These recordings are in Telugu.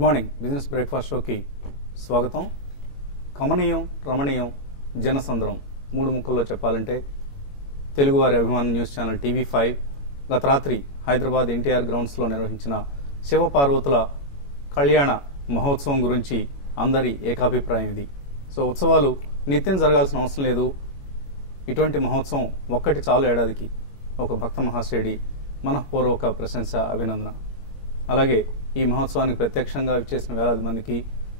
గుడ్ మార్నింగ్ బిజినెస్ బ్రేక్ఫాస్ట్ షోకి స్వాగతం. కమనీయం, రమణీయం, జనసంద్రం మూడు ముక్కల్లో చెప్పాలంటే తెలుగువారి అభిమాన న్యూస్ ఛానల్ TV5 గత రాత్రి హైదరాబాద్ ఎన్టీఆర్ గ్రౌండ్స్లో నిర్వహించిన శివపార్వతుల కళ్యాణ మహోత్సవం గురించి అందరి ఏకాభిప్రాయం ఇది. సో ఉత్సవాలు నిత్యం జరగాల్సిన అవసరం లేదు, ఇటువంటి మహోత్సవం ఒక్కటి చాలు ఏడాదికి. ఒక భక్త మహాశ్రేడి మనఃపూర్వక ప్రశంస, అభినందన. అలాగే ఈ మహోత్సవానికి ప్రత్యక్షంగా విచ్చేసిన వేలాది మందికి,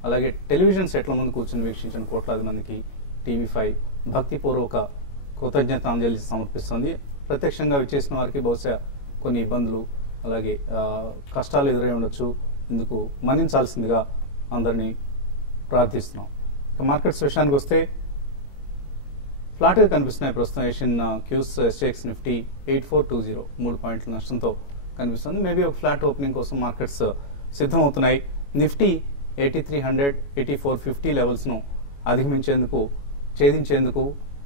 అలాగే టెలివిజన్ సెట్ల ముందు కూర్చుని వీక్షించిన కోట్లాది మందికి TV5 భక్తిపూర్వక కృతజ్ఞతాంజలి సమర్పిస్తుంది. ప్రత్యక్షంగా విచ్చేసిన వారికి బహుశా కొన్ని ఇబ్బందులు, అలాగే కష్టాలు ఎదురై ఉండొచ్చు. ఇందుకు మన్నించాల్సిందిగా అందరినీ ప్రార్థిస్తున్నాం. మార్కెట్స్ విషయానికి వస్తే ఫ్లాట్గా కనిపిస్తున్నాయి. ప్రస్తుతం ఏషియన్ క్యూస్ SGX నిఫ్టీ 8420 3 పాయింట్ల నష్టంతో కనిపిస్తుంది. మేబీ ఒక ఫ్లాట్ ఓపెనింగ్ కోసం మార్కెట్స్ సిద్ధం అవుతున్నాయి. నిఫ్టీ 8300, 8450 లెవెల్స్ ను అధిగమించేందుకు, ఛేదించేందుకు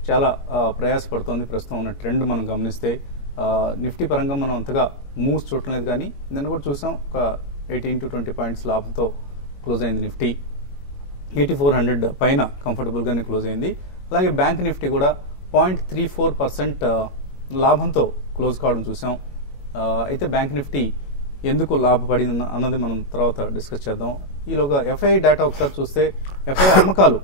చాలా ప్రయాసపడుతోంది. ప్రస్తుతం ఉన్న ట్రెండ్ మనం గమనిస్తే నిఫ్టీ పరంగా మనం అంతగా మూవ్స్ చూడలేదు, కానీ నిన్న కూడా చూసాం ఒక 18 to 20 పాయింట్స్ లాభంతో క్లోజ్ అయింది. నిఫ్టీ 8400 పైన కంఫర్టబుల్ గానే క్లోజ్ అయింది. అలాగే బ్యాంక్ నిఫ్టీ కూడా 0.34% లాభంతో క్లోజ్ కావడం చూసాం. అయితే బ్యాంక్ నిఫ్టీ ఎందుకు లాభపడింది అన్నది మనం తర్వాత డిస్కస్ చేద్దాం. ఈలోగా FII డేటా ఒకసారి చూస్తే FII అమ్మకాలు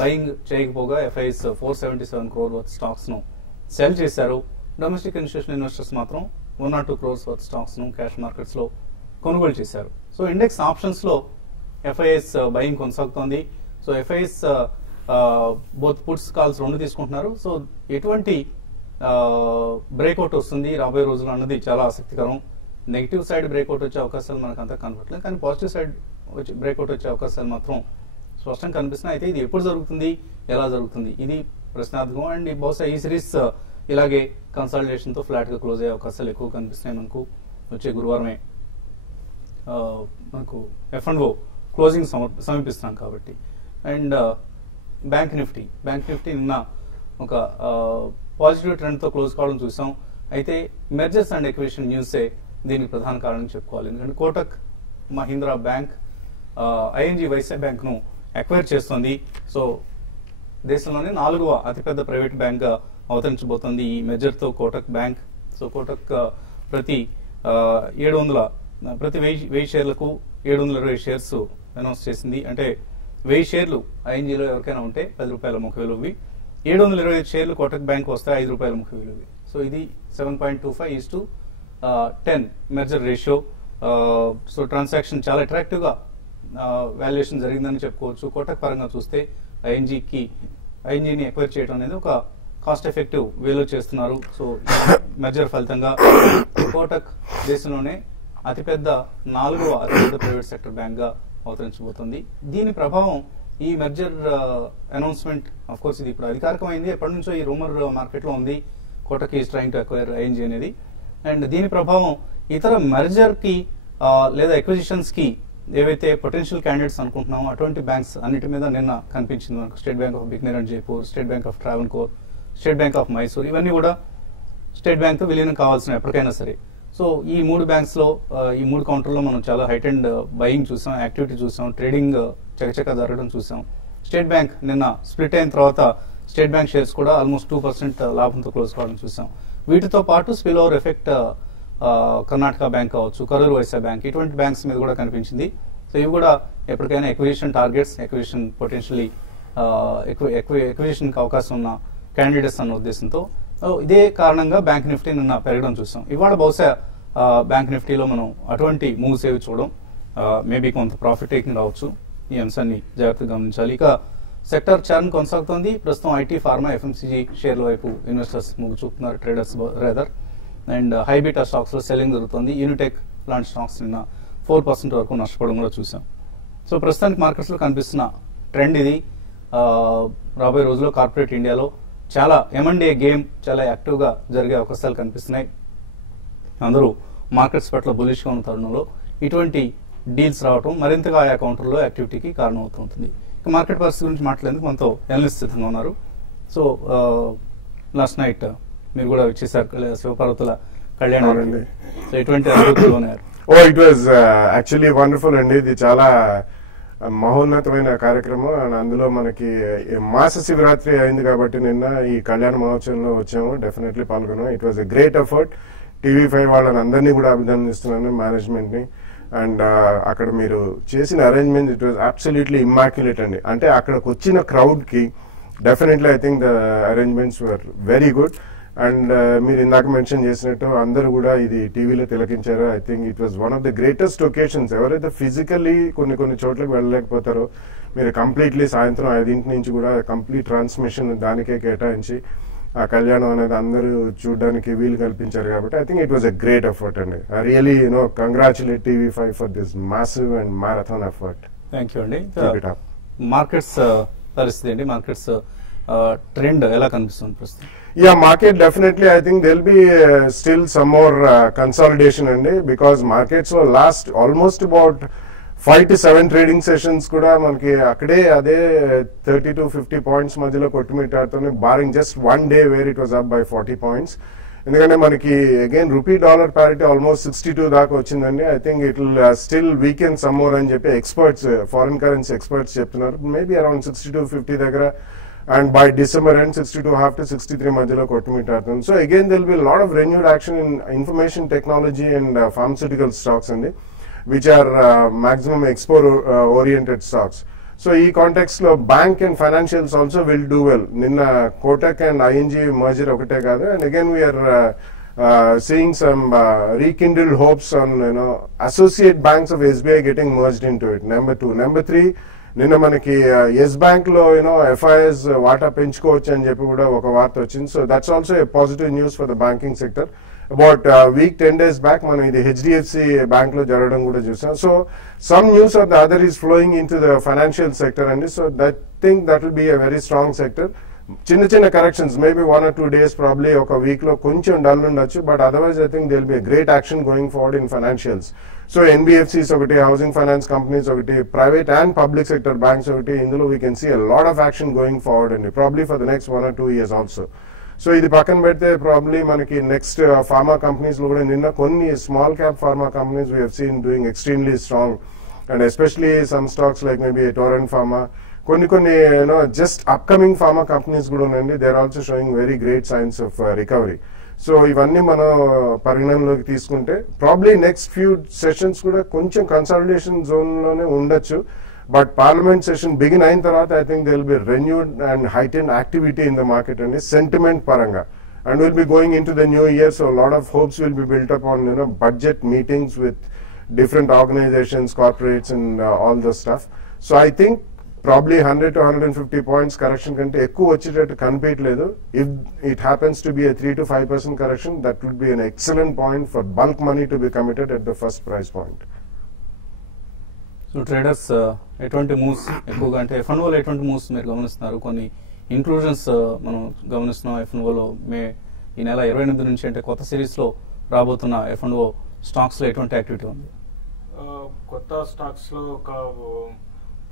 బయింగ్ చేయకపోగా FIIs 477 crore వర్త్ స్టాక్స్ ను సెల్ చేశారు. డొమెస్టిక్ ఇన్స్టిట్యూషనల్ ఇన్వెస్టర్స్ మాత్రం 102 crores వర్త్ స్టాక్స్ ను క్యాష్ మార్కెట్స్ లో కొనుగోలు చేశారు. సో ఇండెక్స్ ఆప్షన్స్ లో FIIs బయింగ్ కొనసాగుతోంది. So FIIs both puts calls రెండు తీసుకుంటున్నారు. సో ఎటువంటి బ్రేక్అవుట్ వస్తుంది రాబోయే రోజులు అన్నది చాలా ఆసక్తికరం. నెగిటివ్ సైడ్ బ్రేక్అవుట్ వచ్చే అవకాశాలు మనకు అంతా కనపడలేదు, కానీ పాజిటివ్ సైడ్ బ్రేక్అవుట్ వచ్చే అవకాశాలు మాత్రం స్పష్టంగా కనిపిస్తున్నాయి. అయితే ఇది ఎప్పుడు జరుగుతుంది, ఎలా జరుగుతుంది, ఇది ప్రశ్నార్థకం. అండ్ బహుశా ఈ సిరీస్ ఇలాగే కన్సల్టేషన్ తో ఫ్లాట్ గా క్లోజ్ అయ్యే అవకాశాలు ఎక్కువ కనిపిస్తున్నాయి. మనకు వచ్చే గురువారమే మనకు F&O క్లోజింగ్ సమీపిస్తున్నాం కాబట్టి. అండ్ బ్యాంక్ నిఫ్టీ నిన్న ఒక పాజిటివ్ ట్రెండ్ తో క్లోజ్ కావడం చూసాం. అయితే మెర్జర్స్ అండ్ ఎక్విజిషన్ న్యూసే దీనికి ప్రధాన కారణం చెప్పుకోవాలి. ఎందుకంటే Kotak Mahindra bank ING Vysya bank ను అక్వైర్ చేస్తుంది. సో దేశంలోనే 4వ అతిపెద్ద ప్రైవేట్ బ్యాంక్ గా అవతరించబోతోంది ఈ మెర్జర్ తో కోటక్ బ్యాంక్. సో కోటక్ ప్రతి 1000 షేర్లకు 720 షేర్స్ అనౌన్స్ చేసింది. అంటే 1000 షేర్లు INGలో ఎవరికైనా ఉంటే ₹10 ముఖ విలువవి, 725 షేర్లు కోటక్ బ్యాంక్ వస్తే ₹5 ముఖ విలువవి. సో ఇది 7.25:10 మెర్జర్ రేషియో. సో ట్రాన్సాక్షన్ చాలా అట్రాక్టివ్ గా వాల్యుయేషన్ జరిగిందని చెప్పుకోవచ్చు. కోటక్ పరంగా చూస్తే ఐఎన్జీని ఎక్వైర్ చేయడం అనేది ఒక కాస్ట్ ఎఫెక్టివ్ వేలో చేస్తున్నారు. సో మెర్జర్ ఫలితంగా కోటక్ దేశంలోనే 4వ అతిపెద్ద ప్రైవేట్ సెక్టర్ బ్యాంక్ గా అవతరించబోతుంది. దీని ప్రభావం ఈ మెర్జర్ అనౌన్స్మెంట్, ఆఫ్ కోర్స్ ఇది ఇప్పుడు అధికారికమైంది, ఎప్పటి నుంచో ఈ రూమర్ మార్కెట్ లో ఉంది, Kotak is trying to acquire ING అనేది. అండ్ దీని ప్రభావం ఇతర మెర్జర్ కి లేదా ఎక్విజిషన్స్ కి ఏవైతే పొటెన్షియల్ క్యాండిడేట్స్ అనుకుంటున్నామో అటువంటి బ్యాంక్స్ అన్నిటి మీద నిన్న కనిపించింది మనకు. State bank of Bikaner and Jaipur, state bank of Travancore, state bank of Mysore, ఇవన్నీ కూడా స్టేట్ బ్యాంక్ తో విలీనం కావాల్సిన ఎప్పటికైనా సరే. సో ఈ 3 బ్యాంక్స్ లో, ఈ 3 కౌంటర్లో మనం చాలా హైట్ అండ్ బయింగ్ చూసాం, యాక్టివిటీ చూసాం, ట్రేడింగ్ చకచక జరగడం చూసాం. స్టేట్ బ్యాంక్ నిన్న స్ప్లిట్ అయిన తర్వాత స్టేట్ బ్యాంక్ షేర్స్ కూడా ఆల్మోస్ట్ 2% లాభంతో క్లోజ్ కావడం చూసాం. వీటితో పాటు spill over effect Karnataka bank కావచ్చు, కరూర్ వైశ్య బ్యాంక్, ఇటువంటి బ్యాంక్స్ మీద కూడా కనిపించింది. సో ఇవి కూడా ఎప్పటికైనా acquisition targets, acquisition potentially acquisition కి అవకాశం ఉన్న క్యాండిడేట్స్ అన్న ఉద్దేశంతో ఇదే కారణంగా బ్యాంక్ నిఫ్టీ నిన్న పెరగడం చూసాం. ఇవాళ బహుశా బ్యాంక్ నిఫ్టీలో మనం అటువంటి మూవ్స్ ఏవి చూడడం, మేబీ కొంత ప్రాఫిట్ టేకింగ్ రావచ్చు. ఈ అంశాన్ని జాగ్రత్తగా గమనించాలి. ఇక సెక్టర్ చర్న్ కొనసాగుతోంది. ప్రస్తుతం IT, ఫార్మా, FMCG షేర్ల వైపు ఇన్వెస్టర్స్ మొగ్గు చూపుతున్నారు, traders rather. And high beta stocks లో సెల్లింగ్ జరుగుతుంది. యూనిటెక్ లాంటి స్టాక్స్ నిన్న 4% వరకు నష్టపోవడం కూడా చూసాం. సో ప్రస్తుతానికి మార్కెట్స్ లో కనిపిస్తున్న ట్రెండ్ ఇది. రాబోయే రోజుల్లో కార్పొరేట్ ఇండియాలో చాలా M&A గేమ్ చాలా యాక్టివ్ గా జరిగే అవకాశాలు కనిపిస్తున్నాయి. అందరూ మార్కెట్స్ పట్ల బులిష్ గా ఉన్న తరుణంలో ఇటువంటి డీల్స్ రావడం మరింతగా ఆయా కౌంటర్లో యాక్టివిటీకి కారణం అవుతుంది. ఇక మార్కెట్ పరిస్థితి గురించి మాట్లాడేందుకు మనతో ఎనలిస్ట్ సిద్ధంగా ఉన్నారు. సో లాస్ట్ నైట్ మీరు కూడా వచ్చేసారు శివపార్వతుల కళ్యాణం. సో ఎటువంటి అనుభూతులు ఉన్నారు? ఇట్ వాజ్ యాక్చువల్లీ వండర్ఫుల్ అండి. ఇది చాలా మహోన్నతమైన కార్యక్రమం. అండ్ అందులో మనకి మాస శివరాత్రి అయింది కాబట్టి నిన్న ఈ కళ్యాణ మహోత్సవంలో వచ్చాము, డెఫినెట్లీ పాల్గొన్నాం. It was a great effort. TV5 వాళ్ళని అందరినీ కూడా అభినందిస్తున్నాను, మేనేజ్మెంట్ ని. అండ్ అక్కడ మీరు చేసిన arrangement it was absolutely immaculate అండి. అంటే అక్కడికి వచ్చిన క్రౌడ్ కి definitely I think the arrangements were very good. And మీరు ఇందాక మెన్షన్ చేసినట్టు అందరూ కూడా ఇది టీవీలో తిలకించారు. I think it was one of the greatest occasions. ఎవరైతే ఫిజికల్లీ కొన్ని చోట్లకి వెళ్ళలేకపోతారో మీరు కంప్లీట్లీ సాయంత్రం 5 నుంచి కూడా కంప్లీట్ ట్రాన్స్మిషన్ దానికే కేటాయించి ఆ కళ్యాణం అనేది అందరూ చూడడానికి వీలు కల్పించారు కాబట్టి I think it was a great effort అండి. I really congratulate TV5 for this massive and marathon effort. Thank you అండి. మార్కెట్స్ పరిస్థితి ఏంటి? మార్కెట్స్ ట్రెండ్ ఎలా కనిపిస్తుంది ప్రస్తుతం? Market definitely I think there'll be still some more consolidation andi, because markets will last almost about 5 to 7 trading sessions kuda manaki akade ade 30 to 50 points madhyalo kottumittaartone, barring just one day where it was up by 40 points. ఎందుకంటే మనకి again rupee dollar parity almost 62 దాకా వచ్చిందండి. I think it will still weaken some more అని చెప్పి ఎక్స్పర్ట్స్, ఫారిన్ కరెన్సీ ఎక్స్పర్ట్స్ చెప్తున్నారు. మేబీ అరౌండ్ 62-50 దగ్గర, and by December end 62.5 to 63 madhyalo kottumittaarthundi. So again there will be a lot of renewed action in information technology and pharmaceutical stocks andi, which are maximum export oriented stocks. So ee context lo bank and financials also will do well. Ninna Kotak and ING merger okate kaadu, and again we are seeing some rekindled hopes on associate banks of SBI getting merged into it. Number 2. Number 3, నిన్న మనకి ఎస్ బ్యాంక్ లో FIS వాటా పెంచుకోవచ్చు అని చెప్పి కూడా ఒక వార్త వచ్చింది. So that's also a positive news for the banking sector. About week 10 days back మనం ఇది HDFC బ్యాంక్ లో జరగడం కూడా చూసాం. So some news of the other is flowing in to the financial sector అండి. So that think that will be a very strong sector. చిన్న corrections maybe 1 or 2 days probably ఒక వీక్ లో కొంచెం డల్ ఉండొచ్చు, but otherwise I think Dil B a great action going forward in financials. So NBFCs ఒకటి, హౌసింగ్ ఫైనాన్స్ కంపెనీస్ ఒకటి, private and public sector banks ఒకటి, ఇందులో we can see a lot of action going forward అండి, probably for the next 1 or 2 years also. So ఇది పక్కన పెడితే ప్రాబ్లీ మనకి నెక్స్ట్ ఫార్మా కంపెనీస్ లో కూడా నిన్న కొన్ని small cap pharma companies we have seen doing extremely strong, and especially some stocks like maybe Torrent Pharma, కొన్ని జస్ట్ అప్కమింగ్ ఫార్మా కంపెనీస్ కూడా ఉన్నాయండి. They are also showing very great signs of recovery. So ఇవన్నీ మనం పరిగణనలోకి తీసుకుంటే ప్రాబ్లీ నెక్స్ట్ ఫ్యూ సెషన్స్ కూడా కొంచెం కన్సాలిడేషన్ జోన్ లోనే ఉండొచ్చు, బట్ పార్లమెంట్ సెషన్ బిగిన్ అయిన తర్వాత I think they will be renewed and heighten activity in the market అండి, సెంటిమెంట్ పరంగా. And will be going in to the new year, so lot of hopes will be built up on budget meetings with different organisations, corporates and all the stuff. So I think probably 100 to 150 points correction కంటే ఎక్కువ వచ్చేటట్టు కనిపించలేదు. If it happens to be a 3 to 5% correction, that would be an excellent point for bulk money to be committed at the first price point. So traders ఎటువంటి మూవ్స్ ఎక్కువగా, అంటే F&O లో ఎటువంటి మూవ్స్ మీరు గమనిస్తున్నారు? కొన్ని ఇంక్లూజన్స్ మనం గమనిస్తున్నాం F&O లో. ఈ నెల 28 నుంచి అంటే కొత్త సిరీస్ లో రాబోతున్న F&O స్టాక్స్ లో ఎటువంటి యాక్టివిటీ ఉంది? కొత్త స్టాక్స్ లో ఒక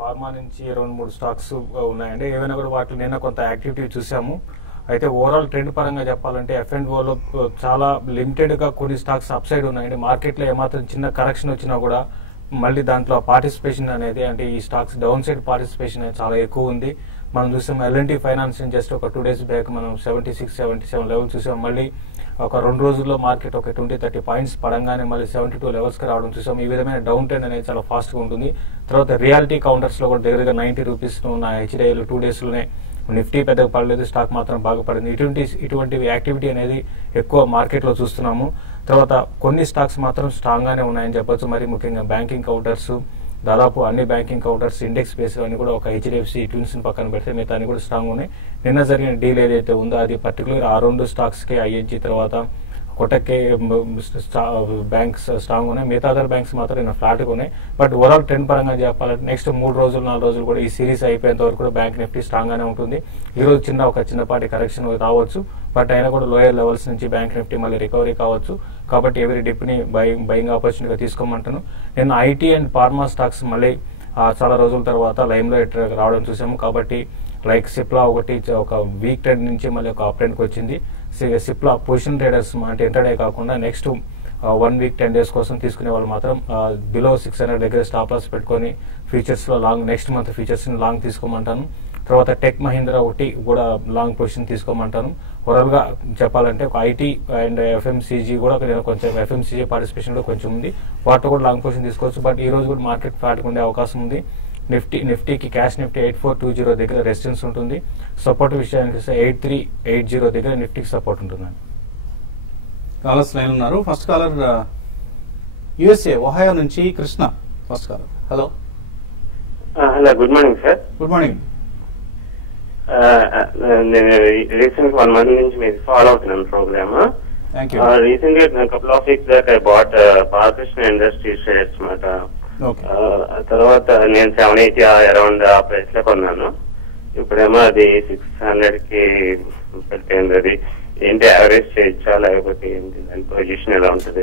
ఫార్మా నుంచి 23 స్టాక్స్ ఉన్నాయండి. ఏవైనా కూడా వాటిలో నిన్న కొంత యాక్టివిటీ చూసాము. అయితే ఓవరాల్ ట్రెండ్ పరంగా చెప్పాలంటే F&O లో చాలా లిమిటెడ్ గా కొన్ని స్టాక్స్ అప్ సైడ్ ఉన్నాయండి. మార్కెట్ లో ఏమాత్రం చిన్న కరెక్షన్ వచ్చినా కూడా మళ్ళీ దాంట్లో పార్టిసిపేషన్ అనేది, అంటే ఈ స్టాక్స్ డౌన్ సైడ్ పార్టిసిపేషన్ అనేది చాలా ఎక్కువ ఉంది. మనం చూసాం L&T ఫైనాన్స్ జస్ట్ ఒక 2 days బ్యాక్ మనం 76-77 లెవెల్ చూసాం. మళ్ళీ ఒక 2 రోజుల్లో మార్కెట్ ఒక 20-30 పాయింట్స్ పడంగానే మళ్ళీ 72 లెవెల్స్ కి రావడం చూసాం. ఈ విధమైన డౌన్ ట్రెండ్ అనేది చాలా ఫాస్ట్ గా ఉంటుంది. తర్వాత రియాలిటీ కౌంటర్స్ లో కూడా దగ్గరగా 90 రూపీస్ ఉన్న HDIలు 2 days లోనే, నిఫ్టీ పెద్దగా పడలేదు, స్టాక్ మాత్రం బాగా పడింది. ఇటువంటి యాక్టివిటీ అనేది ఎక్కువ మార్కెట్ లో చూస్తున్నాము. తర్వాత కొన్ని స్టాక్స్ మాత్రం స్ట్రాంగ్ గానే ఉన్నాయని చెప్పొచ్చు. మరి ముఖ్యంగా బ్యాంకింగ్ కౌంటర్స్, దాదాపు అన్ని బ్యాంకింగ్ కౌంటర్స్ ఇండెక్స్ బేస్ అన్ని కూడా ఒక HDFC ట్విన్స్ పక్కన పెడితే మిగతా అన్ని కూడా స్ట్రాంగ్ ఉన్నాయి. నిన్న జరిగిన డీల్ ఏదైతే ఉందో అది పర్టికులర్ ఆ 2 స్టాక్స్ కి ING తర్వాత కోటక్ బ్యాంక్స్ స్ట్రాంగ్ ఉన్నాయి. మిగతా అదర్ బ్యాంక్స్ మాత్రం నిన్న ఫ్లాట్ గా ఉన్నాయి. బట్ ఓవరాల్ ట్రెండ్ పరంగా చెప్పాలంటే నెక్స్ట్ 3 రోజులు 4 రోజులు కూడా ఈ సిరీస్ అయిపోయేంత వరకు కూడా బ్యాంక్ నిఫ్టీ స్ట్రాంగ్ గానే ఉంటుంది. ఈ రోజు చిన్నపాటి కరెక్షన్ రావచ్చు, బట్ అయినా కూడా లోయర్ లెవెల్స్ నుంచి బ్యాంక్ నిఫ్టీ మళ్ళీ రికవరీ కావచ్చు. కాబట్టి ఎవరి డిప్ ని బయింగ్ ఆపర్చునిటీగా తీసుకోమంటాను. నేను IT అండ్ ఫార్మా స్టాక్స్ మళ్ళీ చాలా రోజుల తర్వాత లైమ్ లైట్ రావడం చూసాము. కాబట్టి లైక్ సిప్లా ఒకటి ఒక వీక్ ట్రెండ్ నుంచి మళ్ళీ ఒక అప్ ట్రెండ్ కి వచ్చింది. సిప్లా పొజిషన్ ట్రేడర్స్ అంటే ఇంటర్డే కాకుండా నెక్స్ట్ 1 వీక్ 10 days కోసం తీసుకునే వాళ్ళు మాత్రం బిలో 600 దగ్గర స్టాప్ లాస్ పెట్టుకొని ఫ్యూచర్స్ లో లాంగ్ నెక్స్ట్ మంత్ ఫ్యూచర్స్ ని లాంగ్ తీసుకోమంటాను. తర్వాత టెక్ మహీంద్రా ఒకటి కూడా లాంగ్ పొజిషన్ తీసుకోమంటాను. ఓవరాల్ గా చెప్పాలంటే ఒక ఐటీ అండ్ ఎఫ్ఎంసీజీ కూడా కొంచెం ఎఫ్ఎంసీజీ పార్టిసిపేషన్ కూడా కొంచెం ఉంది, వాటితో కూడా లాంగ్ పొజిషన్ తీసుకోవచ్చు. బట్ ఈ రోజు కూడా మార్కెట్ ఫ్లాట్ ఉండే అవకాశం ఉంది. నిఫ్టీకి క్యాష్ నిఫ్టీ 8420 దగ్గర రెసిస్టెన్స్ ఉంటుంది. సపోర్ట్ విషయానికి వస్తే 8380 దగ్గర నిఫ్టీకి సపోర్ట్ ఉంటుందండి. కాలర్స్ లైన్ ఉన్నారు. ఫస్ట్ కాలర్ యుఎస్ఏ ఒహాయో నుంచి Krishna first caller. Hello hello, good morning sir. Good morning. నేను రీసెంట్ 1 month నుంచి మీరు ఫాలో అవుతున్నాను ప్రోగ్రామ్. Thank you. రీసెంట్ గా couple of weeks back I bought Balakrishna industry shares మాట. తర్వాత నేను 780 అరౌండ్ ఆ ప్రైస్ లో కొన్నాను. ఇప్పుడేమో అది 600 కి పెట్టింది. అది ఏంటి, యావరేజ్ చేయొచ్చా లేకపోతే ఏంటి, దాని పొజిషన్ ఎలా ఉంటుంది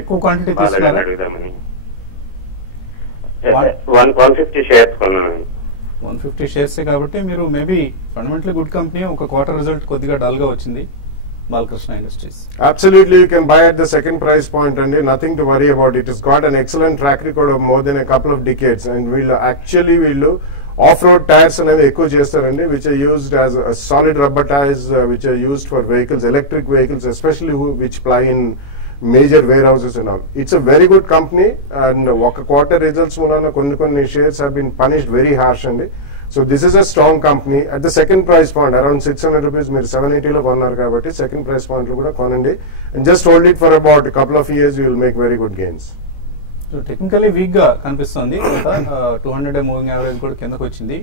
ఎక్కువ క్వాంటిటీ తీసుకున్నారా? అడుగుదామని. 150 షేర్స్ కొన్నాను. 150 షేర్స్ కాబట్టి మీరు మేబీ ఫండమెంటలీ గుడ్ కంపెనీ. ఒక క్వార్టర్ రిజల్ట్ కొద్దిగా డల్ గా వచ్చింది Balakrishna industries. Absolutely, you can buy at the second price point and nothing to worry about. It has got an excellent track record of more than a couple of decades, and వీళ్ళు off-road tires అనేవి ఎక్కువ చేస్తారండి, which are used as a solid rubber tires which are used for vehicles, electric vehicles especially, which ply in major warehouses and all. It's a very good company, and ఒక quarter results మూలన కొన్ని shares have been punished very harsh అండి. So this is a strong company at the second price point, around 600 rupees. మీరు 780 లో కొన్నారు కాబట్టి second price point లో కూడా కొనండి, and just hold it for about a couple of years. You will make very good gains. So technically week గా కనిపిస్తుంది. 200 మూవింగ్ యావరేజ్ కూడా కిందకు వచ్చింది.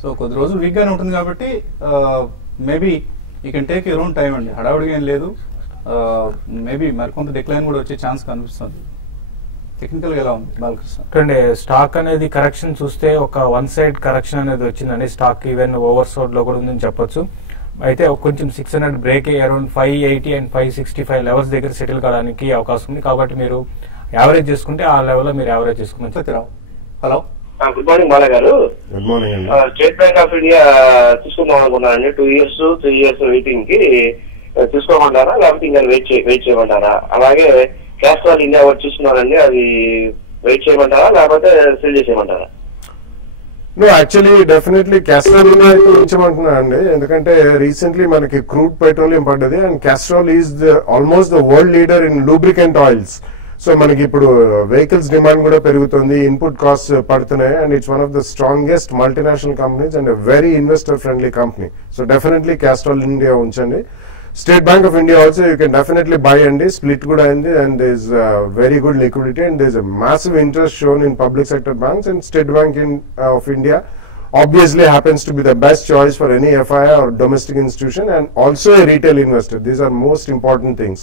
సో కొద్ది రోజులు వీక్ గానే ఉంటుంది కాబట్టి maybe you can take your own time అండి. హడావుడిగా ఏం లేదు. మేబీ మరికొంత డిక్లైన్ కూడా వచ్చే ఛాన్స్ కనిపిస్తుంది. టెక్నికల్ గా ఎలా ఉంది బాలకృష్ణ? స్టాక్ అనేది కరెక్షన్ చూస్తే ఒక వన్ సైడ్ కరెక్షన్ అనేది వచ్చిందండి. స్టాక్ ఈవెన్ ఓవర్ సోల్డ్ లో కూడా ఉందని చెప్పొచ్చు. అయితే కొంచెం 600 బ్రేక్ అరౌండ్ 580 అండ్ 565 లెవెల్స్ దగ్గర సెటిల్ కావడానికి అవకాశం ఉంది. కాబట్టి మీరు యావరేజ్ చేసుకుంటే ఆ లెవెల్ లో మీరు యావరేజ్ చేసుకోమని చెప్తారు. హలో, గుడ్ మార్నింగ్ బాలా గారు. Good morning. State bank of India తీసుకుందాం అనుకున్నానండి. 2 years 3 years వెయిటింగ్ కి తీసుకోమంటారా లేకపోతే ఇంకా వెయిట్ చేయమంటారా? అలాగే క్యాస్ట్రాల్ ఇండియా ఒకటి చూస్తున్నానండి, అది వెయిట్ చేయమంటారా లేకపోతే సెల్ చేసేయమంటారా? No, actually, definitely Castrol ఉంచమంటున్నా అండి. ఎందుకంటే రీసెంట్లీ మనకి క్రూడ్ పెట్రోలియం పడ్డది, and Castrol is almost the world leader in lubricant oils. So మనకి ఇప్పుడు వెహికల్స్ డిమాండ్ కూడా పెరుగుతుంది, ఇన్పుట్ కాస్ట్ పడుతున్నాయి, and it's one of the strongest multinational companies and very investor friendly company. So definitely Castrol India ఉంచండి. State Bank of India also you can definitely buy and split kuda indi, and there is very good liquidity, and there is a massive interest shown in public sector banks, and State Bank of India obviously happens to be the best choice for any FII or domestic institution, and also a retail investor. These are most important things.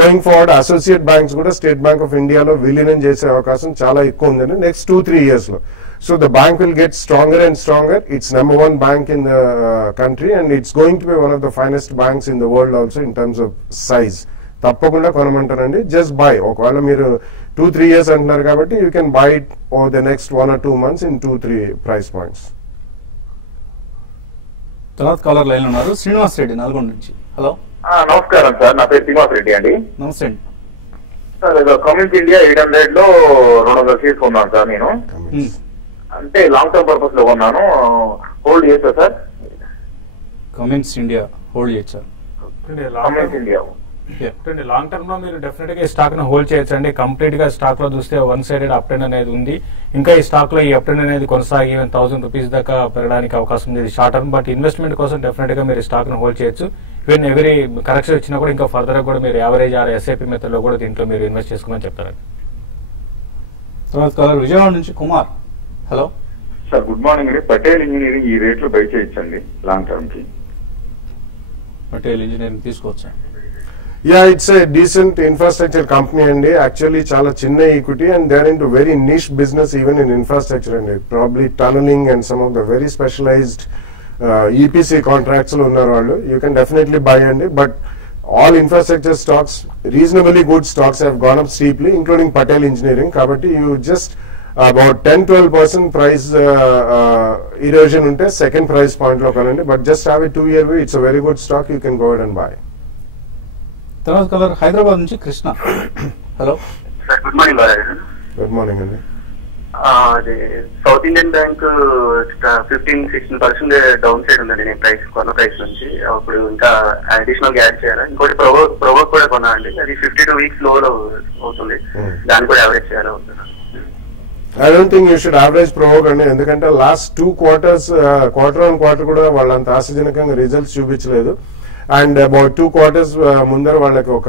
Going forward, associate banks kuda State Bank of India lo viలీనం చేసే అవకాశం చాలా ఎక్కువ ఉందండి next 2-3 years లో. So the bank will get stronger and stronger. It's number 1 bank in the country, and it's going to be one of the finest banks in the world also in terms of size. తప్పకుండా కొనమంటానండి. Just by. ఒకవేళ మీరు 2-3 years అంటున్నారు కాబట్టి you can buy it over the next 1 or 2 months in 2-3 price points. తర్వాత కాలర్ లైన్ ఉన్నారు. శ్రీనివాస్ రెడ్డి నల్గొండ నుంచి. హలో, నమస్కారం సార్, నా పేరు శ్రీనివాస్ రెడ్డి అండి. నమస్తే అండి సార్. కమిన్స్ ఇండియా 800 లో 200 షేర్స్ కొన్నాను సార్ నేను. అంటే లాంగ్ టర్మ్ పర్పస్ లో కొన్నాను. హోల్డ్ చేస్తా సార్. కమిన్స్ ఇండియా హోల్డ్ చేశారు. కమిన్స్ ఇండియా లాంగ్ టర్మ్ లో మీరు డెఫినెట్ గా ఈ స్టాక్ ను హోల్డ్ చేయొచ్చండి. కంప్లీట్ గా స్టాక్ లో చూస్తే 1 సైడెడ్ అప్ ట్రెండ్ అనేది ఉంది. ఇంకా ఈ స్టాక్ లో ఈ అప్ ట్రెండ్ అనేది కొనసాగి 1000 రూపీస్ దాకా పెరగడానికి అవకాశం ఉంది షార్ట్ టర్మ్. బట్ ఇన్వెస్ట్మెంట్ కోసం డెఫినెట్ గా మీరు స్టాక్ ను హోల్డ్ చేయొచ్చు. ఈవెన్ ఎవరీ కరెక్షన్ వచ్చినా కూడా ఇంకా ఫర్దర్ కూడా మీరు యావరేజ్ ఆర్ ఎస్ఐపి మెథడ్ లో కూడా దీంట్లో మీరు ఇన్వెస్ట్ చేసుకోమని చెప్తారండి. తర్వాత కాలర్ విజయవాడ నుంచి Kumar. Hello sir, good morning అండి. పటేల్ ఇంజనీరింగ్ ఈ రేట్ లో బై చేయొచ్చండి లాంగ్ టర్మ్ కి? పటేల్ ఇంజనీరింగ్ తీసుకోవచ్చా? Yeah, it's a decent infrastructure company and actually chala chinna equity, and they're into very niche business even in infrastructure, and probably tunneling and some of the very specialized EPC contracts lo unnaru vallu. You can definitely buy and, but all infrastructure stocks, reasonably good stocks, have gone up steeply, including Patel Engineering. Kabatti you just about 10-12% price erosion unte second price point lo konandi, but just have a 2-year view. It's a very good stock, you can go ahead and buy. తర్వాత కలర్ హైదరాబాద్ నుంచి Krishna. Hello sir, good morning Balaji. Good morning అండి. అది south Indian bank 15-16% down side ఉందండి. నేను కొన్న ప్రైస్ నుంచి అప్పుడు ఇంకా అడిషనల్ యాడ్ చేయాలా? ఇంకోటి ప్రోవో కూడా కొన్నా అండి, అది 52 weeks లోలో అవుతుంది, దాన్ని కూడా యావరేజ్ చేయాలా ఉంటుంది? I don't think you should average Provok అండి, ఎందుకంటే last 2 quarters quarter on quarter కూడా వాళ్ళంత ఆశాజనకంగా రిజల్ట్స్ చూపించలేదు. అండ్ అబౌట్ 2 quarters ముందర వాళ్ళకి ఒక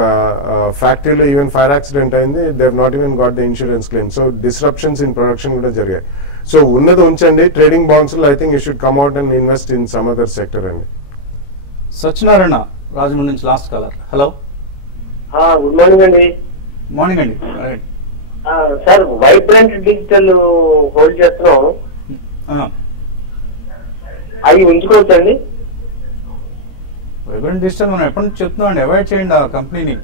ఫ్యాక్టరీలో ఈవెన్ ఫైర్ యాక్సిడెంట్ అయింది. They have not even got the insurance claim. So disruptions in production కూడా జరిగాయి. సో ఉన్నది ఉంచండి. ట్రేడింగ్ బాండ్స్ లో I think you should come out and invest in some other sector అండి. సత్యనారాయణ రాజమండ్రి నుంచి last colour. Hello good morning అండి. మార్నింగ్ అండి. సార్, వైబ్రెంట్ డిజిటల్ హోల్డ్ చేస్తున్నాం, అవి ఉంచుకోవచ్చండి? వైబ్రెంట్ డిజిటల్ మనం ఎప్పటి నుంచి చెప్తున్నాం అండి, అవాయిడ్ చేయండి ఆ కంపెనీని.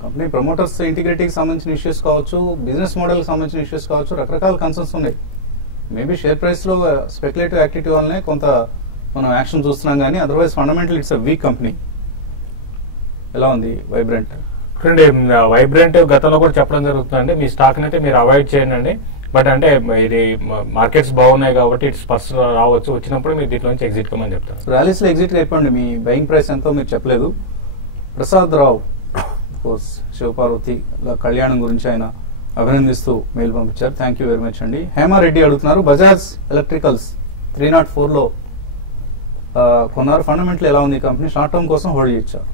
కంపెనీ ప్రమోటర్స్ ఇంటిగ్రిటీకి సంబంధించిన ఇష్యూస్ కావచ్చు, బిజినెస్ మోడల్కి సంబంధించిన ఇష్యూస్ కావచ్చు, రకరకాల కన్సర్న్స్ ఉన్నాయి. మేబీ షేర్ ప్రైస్ లో స్పెక్యులేటివ్ యాక్టివిటీ వల్లనే కొంత మనం యాక్షన్ చూస్తున్నాం, కానీ otherwise fundamental it's a week company. ఎలా ఉంది వైబ్రెంట్? వైబ్రెంట్ గతంలో కూడా చెప్పడం జరుగుతుందండి, మీ స్టాక్ అయితే మీరు అవాయిడ్ చేయండి. బట్ అంటే ఇది మార్కెట్స్ బాగున్నాయి కాబట్టి ఇట్స్ ఫస్ట్ రావచ్చు, వచ్చినప్పుడు మీరు దీంట్లో నుంచి ఎగ్జిట్ కమని చెప్తారు. ర్యాలీస్ లో ఎగ్జిట్ అయిపోండి. మీ బయింగ్ ప్రైస్ ఎంతో మీరు చెప్పలేదు. ప్రసాద్ రావు కోర్స్ శివపార్వతి కళ్యాణం గురించి ఆయన అభినందిస్తూ మెయిల్ పంపించారు. థ్యాంక్ యూ వెరీ మచ్ అండి. హేమారెడ్డి అడుగుతున్నారు, బజాజ్ ఎలక్ట్రికల్స్ 304 లో కొన్నారు, ఫండమెంటల్ ఎలా ఉంది కంపెనీ, షార్ట్ టర్మ్ కోసం హోల్డ్ చేయించారు.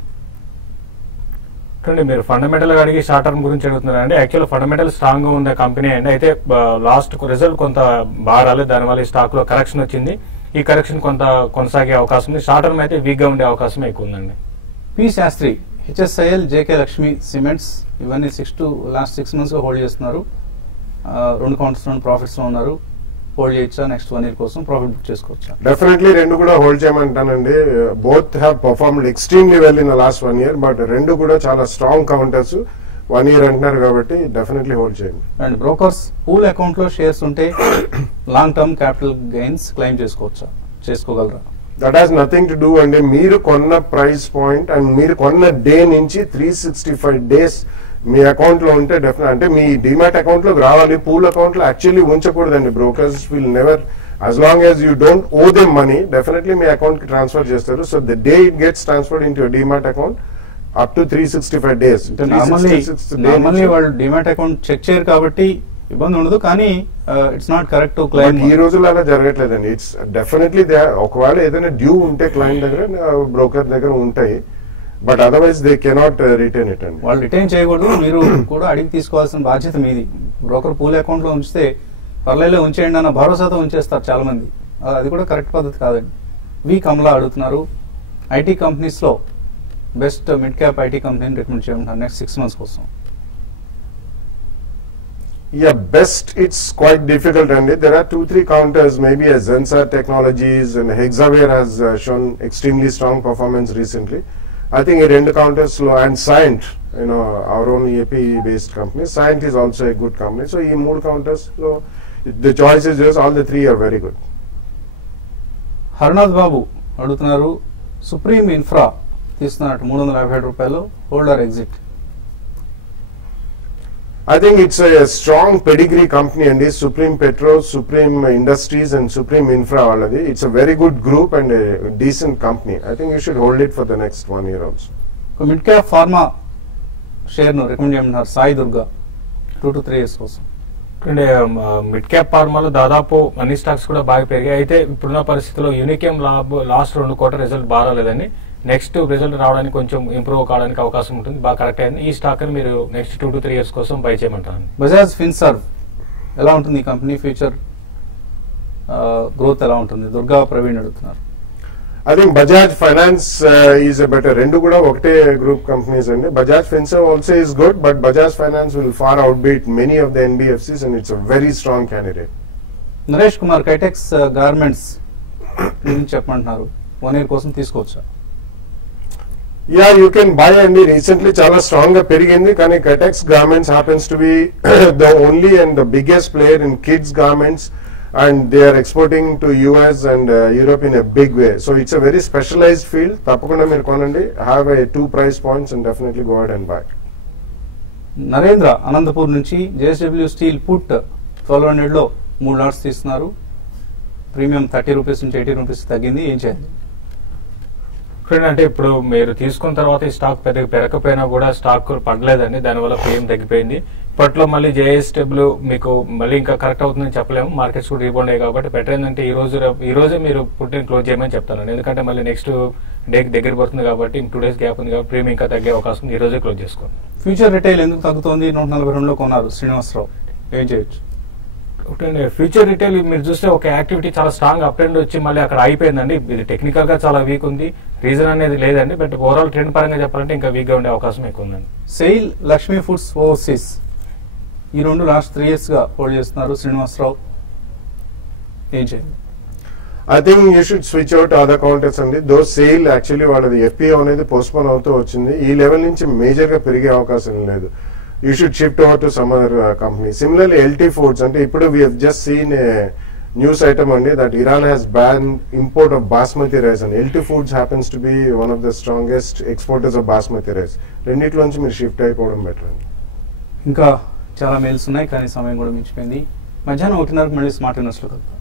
మీరు ఫండమెంటల్ గా అడిగి షార్ట్ టర్మ్ గురించి అడుగుతున్నారు అండి. యాక్చువల్ ఫండమెంటల్ స్ట్రాంగ్ గా ఉన్న కంపెనీ అండి. అయితే లాస్ట్ రిజల్ట్ కొంత బాగా రాలేదు, దానివల్ల ఈ స్టాక్ లో కరెక్షన్ వచ్చింది. ఈ కరెక్షన్ కొంత కొనసాగే అవకాశం ఉంది. షార్ట్ టర్మ్ అయితే వీక్ గా ఉండే అవకాశం ఎక్కువ ఉందండి. P Sastri, HSIL, JK Lakshmi cements ఇవన్నీ లాస్ట్ 6 months గా హోల్డ్ చేస్తున్నారు. 2 కౌంటర్స్ ప్రాఫిట్స్ లో ఉన్నారు. హోల్డ్ చేయొచ్చా? నెక్స్ట్ 1 year కోసం ప్రాఫిట్ బుక్ చేసుకోవచ్చా? డెఫినెట్లీ రెండు కూడా హోల్డ్ చేయమంటానండి. Both have performed extremely well in the last 1 year, but రెండు కూడా చాలా స్ట్రాంగ్ కౌంటర్స్. 1 year అంటున్నారు కాబట్టి డెఫినెట్లీ హోల్డ్ చేయండి. అండ్ బ్రోకర్స్ పూల్ అకౌంట్ లో షేర్స్ ఉంటే long term capital gains claim చేసుకోవచ్చా? చేసుకోగలరా? That has nothing to do అండి. మీరు కొన్న ప్రైస్ పాయింట్ అండ్ మీరు కొన్న డే నుంచి 365 days మీ అకౌంట్ లో ఉంటే డెఫినెట్ అంటే మీ డిమాట్ అకౌంట్ లోకి రావాలి. పూల్ అకౌంట్ లో యాక్చువల్లీ ఉంచకూడదండి. Brokers will never, as long as you don't owe them money, definitely మీ అకౌంట్ కి ట్రాన్స్ఫర్ చేస్తారు. So the day it gets transferred in your demat account up to 365 days. Normally వాళ్ళు డిమాట్ అకౌంట్ చెక్ చేయరు కాబట్టి ఇబ్బంది ఉండదు, కానీ it's not correct to claim. ఈ రోజుల్లో అలా జరగట్లేదండి. ఇట్స్ డెఫినెట్లీ ఒకవేళ ఏదైనా డ్యూ ఉంటే క్లయింట్ దగ్గర, బ్రోకర్ దగ్గర ఉంటాయి, but otherwise they cannot retain it అండి. వాళ్ళు రిటైన్ చేయకూడదు, మీరు కూడా అడిగి తీసుకోవాల్సిన బాధ్యత మీది. బ్రోకర్ పూల్ అకౌంట్ లో ఉంచితే పర్లేదు ఉంచేయండి అన్న భరోసాతో ఉంచేస్తారు చాలా మంది, అది కూడా కరెక్ట్ పద్ధతి కాదండి. వి కమలా అడుగుతున్నారు, ఐటీ కంపెనీస్ లో బెస్ట్ మిడ్ క్యాప్ ఐటీ కంపెనీని రికమెండ్ చేయమంటారు నెక్స్ట్ 6 months కోసం? Yeah, best it's quite difficult and there are 2-3 counters, maybe as Zensar Technologies and Hexaware has shown extremely strong performance recently. I think rendu counters slow and Cyient, our own AP based company. Cyient is also a good company. So ee 3 counters, so the choice is just all the 3 are very good. Harnath బాబు అడుగుతున్నారు, సుప్రీం ఇన్ఫ్రా తీస్తున్నట్టు 357 రూపాయలు, holder exit? I think it's a strong pedigree company and is Supreme Petro, Supreme Industries and Supreme Infra already. It's a very good group and a decent company. I think you should hold it for the next 1 year also. Mid cap pharma share ను రికమెండ్ చేయమంటున్నారు సాయి దుర్గా 2 to 3 years కోసం. మిడ్ క్యాప్ ఫార్మాలో దాదాపు అన్ని స్టాక్స్ కూడా బాగా పెరిగాయి. అయితే ఇప్పుడున్న పరిస్థితుల్లో యూనికేమ్ లాస్ట్ 2 quarter రిజల్ట్ బాగా రాలేదండి. నెక్స్ట్ రిజల్ట్ రావడానికి కొంచెం ఇంప్రూవ్ కావడానికి అవకాశం ఉంటుంది, బాగా కరెక్ట్ అయింది. ఈ స్టాక్ ని మీరు నెక్స్ట్ 2 to 3 years కోసం బై చేయమంటారు. బజాజ్ ఫిన్సర్వ్ ఎలా ఉంటుంది ఈ కంపెనీ ఫ్యూచర్ గ్రోత్ ఎలా ఉంటుంది? దుర్గా ప్రవీణ్ అడుగుతున్నారు. I think Bajaj Finance is a better. Rendu kuda okate group companies andi. Bajaj Finserv also is good, but Bajaj Finance will far outbeat many of the NBFCs and it's a very strong candidate. Naresh Kumar, Kitex garments గురించి చెప్పమంటున్నారు, 1 year కోసం తీసుకోవచ్చా? Yeah, you can buy and recently chala strong ga perigindi, kani Kitex Garments happens to be the only and the biggest player in kids garments and they are exporting to US and Europe in a big way. So it's a very specialized field. Tappakunda meer konandi, have a 2 price points and definitely go ahead and buy. Narendra Anantapur నుంచి JSW స్టీల్ పుట్ 1200 లో 3 లాట్స్ తీస్తున్నారు. ప్రీమియం 30 రూపీస్ నుంచి 80 రూపీస్ తగ్గింది. ఏం చేయాలి? అంటే ఇప్పుడు మీరు తీసుకున్న తర్వాత ఈ స్టాక్ పెరగకపోయినా కూడా స్టాక్ పడలేదండి, దానివల్ల ప్రీమియం తగ్గిపోయింది. ఇప్పట్లో మళ్ళీ JSW మీకు మళ్ళీ ఇంకా కరెక్ట్ అవుతుందని చెప్పలేము, మార్కెట్స్ కూడా రీబౌండ్ అయ్యాయి. కాబట్టి బెటర్ ఏంటంటే ఈ రోజే మీరు పుట్టిన క్లోజ్ చేయమని చెప్తాను, ఎందుకంటే మళ్ళీ నెక్స్ట్ డేకి దగ్గర పడుతుంది కాబట్టి 2 days గ్యాప్ ఉంది కాబట్టి ప్రీమియం ఇంకా తగ్గే అవకాశం ఉంది. ఈ రోజే క్లోజ్ చేసుకోండి. ఫ్యూచర్ రిటైల్ ఎందుకు తగ్గుతోంది? 142లో కొన్నారు శ్రీనివాసరావు, ఏం చేయొచ్చు? ఫ్యూచర్ రిటైల్ మీరు చూస్తే ఒక యాక్టివిటీ చాలా స్ట్రాంగ్ అప్ ట్రెండ్ వచ్చి మళ్ళీ అక్కడ అయిపోయిందండి. ఇది టెక్నికల్ గా చాలా వీక్ ఉంది, రీజన్ అనేది లేదండి. బట్ ఓవరాల్ ట్రెండ్ పరంగా చెప్పాలంటే ఇంకా వీక్ గా ఉండే అవకాశం ఎక్కువ ఉందండి. సెయిల్, లక్ష్మీ ఫుడ్స్ ఓవర్సీస్ ఈ రెండు లాస్ట్ 3 years గా హోల్డ్ చేస్తున్నారు శ్రీనివాసరావు, ఏం చేయాలి? I think you should switch out other counters అండి. దో సేల్ యాక్చువల్లీ వాళ్ళది FPO అనేది పోస్ట్పోన్ అవుతూ వచ్చింది. ఈ లెవెల్ నుంచి మేజర్ గా పెరిగే అవకాశం లేదు. You should shift over to some other company. Similarly, LT Foods అంటే ఇప్పుడు we have just seen a news item అండి that Iran has banned import of basmati rice and LT Foods happens to be one of the strongest exporters of basmati rice. రెండిట్లోంచి మీరు షిఫ్ట్ అయిపోవడం బెటర్ అండి. ఇంకా చాలా మెయిల్స్ ఉన్నాయి కానీ సమయం కూడా మించిపోయింది. మధ్యాహ్నం 1:30 మళ్ళీ స్మార్ట్ ఇన్వెస్టర్ కలుద్దాం.